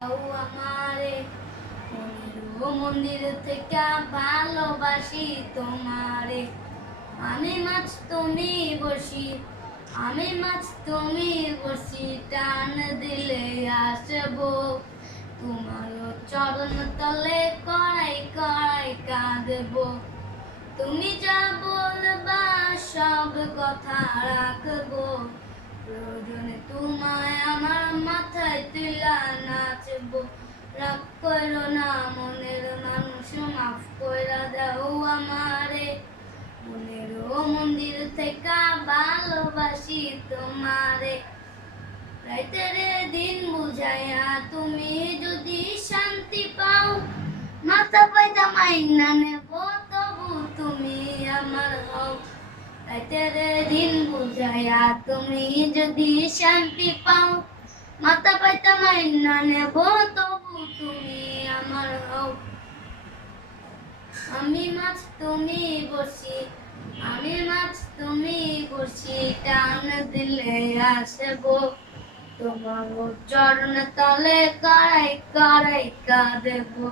আমারে মন্দির থেকে ভালোবাসি তোমারে। আমি মাছ তুমি বসি, আমি মাছ তুমি বসি, টান দিলে আসবো তোমার চরণ তলে, কড়াই কড়াই কাঁদবো। তুমি যা বলবা সব কথা রাখবো, প্রয়োজনে তোমায় আমার মাথায় তুলা নাচবো। রাগ করো না মনের মানুষ, মাফ কইরা দাও আমারে। মনের মন্দির থেকে ভালোবাসি তোমারে। রাইতের দিন বুঝাইয়া তুমি যদি শান্তি পাও, মাথা পাইতা মাইনা নেব তবু তুমি আমার হও। রাইতের দিন বুঝাইয়া তুমি যদি শান্তি পাও, মাথা পাইতা মাইনা নেব তবু তুমি আমার হও। আমি মাছ তুমি বসি, আমি মাছ তুমি বসি, টান দিলে আসবো তোমার চরণ তলে, কড়াই কড়াই কাঁদবো।